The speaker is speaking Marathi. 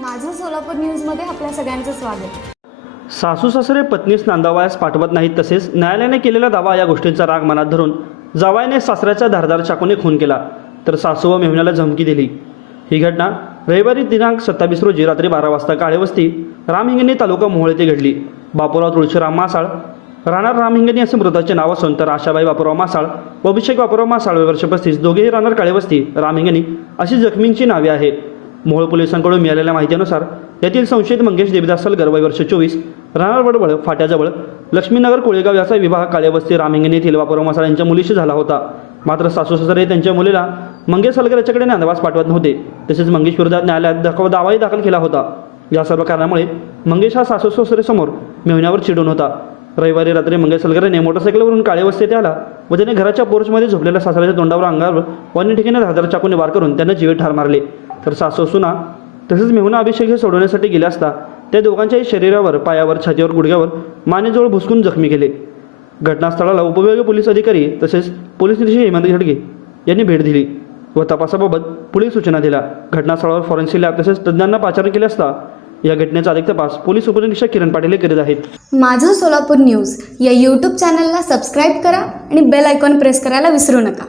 माझं सोलापूर न्यूजमध्ये आपल्या सगळ्यांचं स्वागत. सासू सासरे पत्नीस नांदावयास पाठवत नाहीत तसेच न्यायालयाने केलेला दावा या गोष्टींचा राग मनात धरून जावायाने सासऱ्याचा धारदार चाकूने खून केला तर सासू व मेहुण्याला धमकी दिली. ही घटना रविवारी दिनांक सत्तावीस रोजी रात्री बारा वाजता काळेवस्ती रामहिंगणी तालुका मोहोळ येथे घडली. बापूराव तुळशीराम मासाळ राहणार रामहिंगणी असे मृताचे नाव असून तर आशाबाई बापूराव मासाळ व अभिषेक बापूराव मासाळ वर्ष पस्तीस दोघेही राहणार काळेवस्ती रामहिंगणी अशी जखमींची नावे आहेत. मोहोळ पोलिसांकडून मिळालेल्या माहितीनुसार यातील संशयित मंगेश देवीदास सलगर वय वर्ष चोवीस राहणार वडवळ फाट्याजवळ लक्ष्मीनगर कोळेगाव याचा विवाह काळेवस्ती रामहिंगणी येथील बापूराव मासाळ यांच्या मुलीशी झाला होता. मात्र सासू सासरे त्यांच्या मुलीला मंगेश सलगर याच्याकडे नांदवास पाठवत नव्हते. तसेच मंगेश विरोधात न्यायालयात दाखव दावाही दाखल केला होता. या सर्व कारणामुळे मंगेश हा सासू सासरेसमोर मेहुण्यावर चिडून होता. रविवारी रात्री मंगेश सलगरेने मोटरसायकलवरून काळेवस्तीत येथे आला व त्याने घराच्या पोर्चमध्ये झोपलेल्या सासऱ्याच्या तोंडावर अंगावर वन्य ठिकाणी धारदार चाकूने वार करून त्यांना जीवे ठार मारले. तर सासू सुना तसेच मेहुना अभिषेक हे सोडवण्यासाठी गेले असता त्या दोघांच्याही शरीरावर पायावर छातीवर गुडघ्यावर मानेजवळ भुसकून जखमी केले. घटनास्थळाला उपविभागीय पोलीस अधिकारी तसेच पोलीस निरीक्षक हेमंत घडगे यांनी भेट दिली व तपासाबाबत पुढील सूचना दिल्या. घटनास्थळावर फॉरेन्सिक लॅब तसेच तज्ज्ञांना पाचारण केले असता या घटनेचा अधिक तपास पोलीस उपनिरीक्षक किरण पाटील हे करीत आहेत. माझं सोलापूर न्यूज या यूट्यूब चॅनलला सबस्क्राईब करा आणि बेल आयकॉन प्रेस करायला विसरू नका.